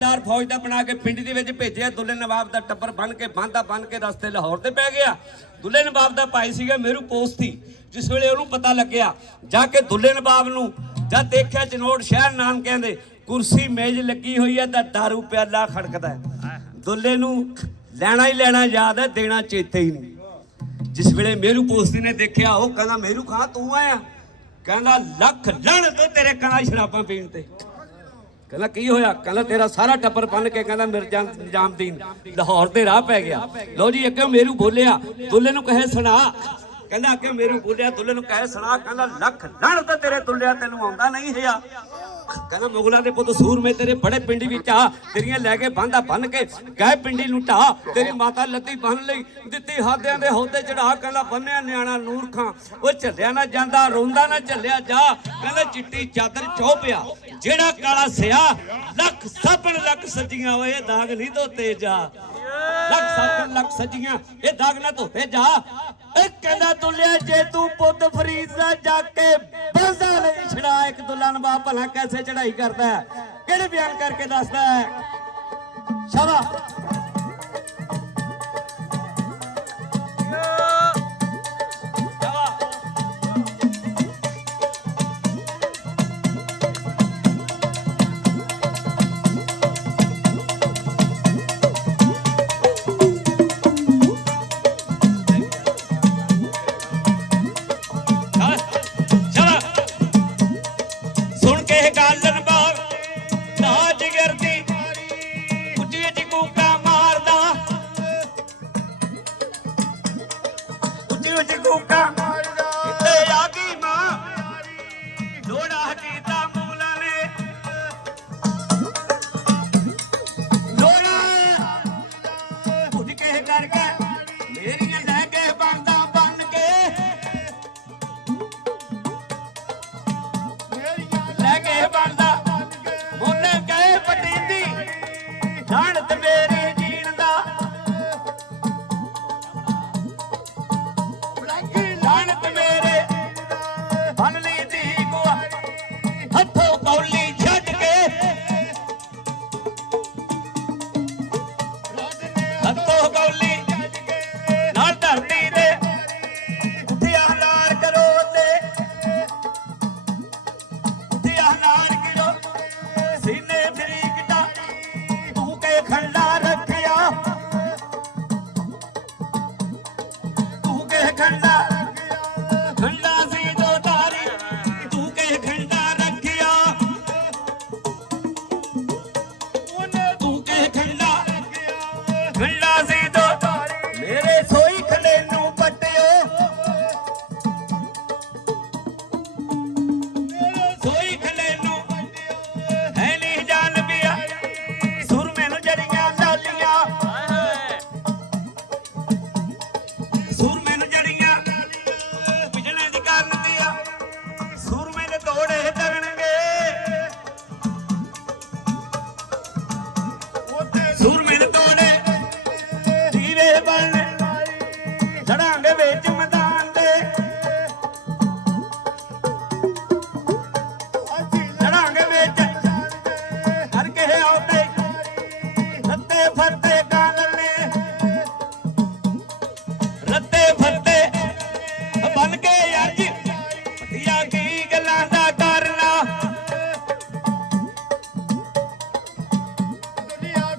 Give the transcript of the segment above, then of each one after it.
फौज का बना के पिंड के भेजे। दुल्ले नवाब का टब्बर बन के बन के रस्ते लाहौर से पै गया। दुल्ले नवाब का भाई सीगा मेरू पोस थी। जिस वेले उन्होंने पता लग्या जाके दुल्ले नवाब नूं जद देखिया चनोड़ शहर नाम कहते कुर्सी मेज लगी हुई है तो दारू प्याला खड़कता है। दुल्ले नूं लैना ही लैना याद है, देना चेते ही नहीं। जिस वेले मेरू पोस्ती ने देखिया वो कहना मेरू खां तू आया, कहना लख लण तो तेरे कहना शराबां पीण ते। कहना की होया, कहना तेरा सारा टब्बर बन के कहना मिर्जा निजामुद्दीन लाहौर ते राह पै गया। लो जी अगे मेरू बोलिया, दुल्ले नूं कहे सुना, कहना अगे मेरू बोलिया, दुल्ले नूं कहे सुना, कहना लख लण तो तेरे दुल्लिया तैनूं आउंदा नहीं है। कहना मुगलों के पुत सूर में तेरे बड़े पिंडी विच आ, तेरियां लैके बांधा बन के गए पिंडी नूं ढा, तेरी माता लत्ती बन लई दित्ती हादियां दे होदे चढ़ा। कहना बन्निया न्याणा नूर खां वो झल्लिया ना जांदा रोंदा ना झल्लिया जा। कहना चिट्टी चादर चौ पिया जेड़ा काला सिया लख साबण लख सजियां ओए दाग नहीं धोते जा। लख साबण लख सजियां ये दाग ना धोते जा। कहना दुल्लिया जे तू पुत फरीद दा जाके बंदा नहीं छड़ा, एक दुल्ला नवाब भला कैसे चढ़ाई करता है, केड़े बयान करके दसदा है। शाबाश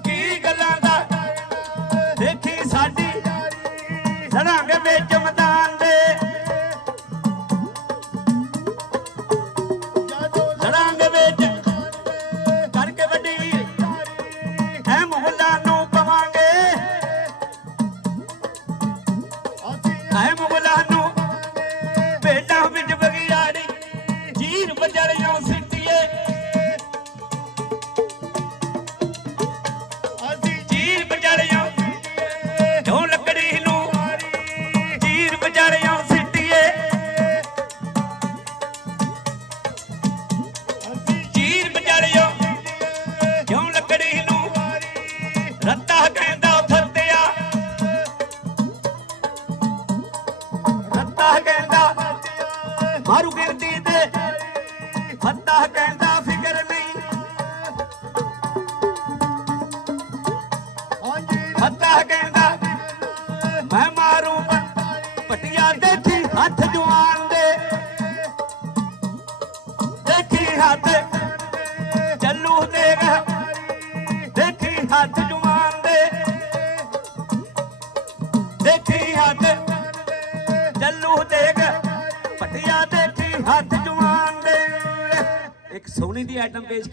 की गल्लां दा ਕਹਿੰਦਾ ਮੈਂ ਮਾਰੂ ਪਟਿਆ ਦੇਖੀ ਹੱਥ ਜਵਾਨ ਦੇ ਦੇਖੀ ਹੱਥ ਚੱਲੂ ਦੇਖ ਦੇਖੀ ਹੱਥ ਜਵਾਨ ਦੇ ਦੇਖੀ ਹੱਥ ਚੱਲੂ ਦੇਖ ਪਟਿਆ ਦੇਖੀ ਹੱਥ ਜਵਾਨ ਦੇ। ਇੱਕ ਸੋਹਣੀ ਦੀ ਆਈਟਮ ਪੇਸ਼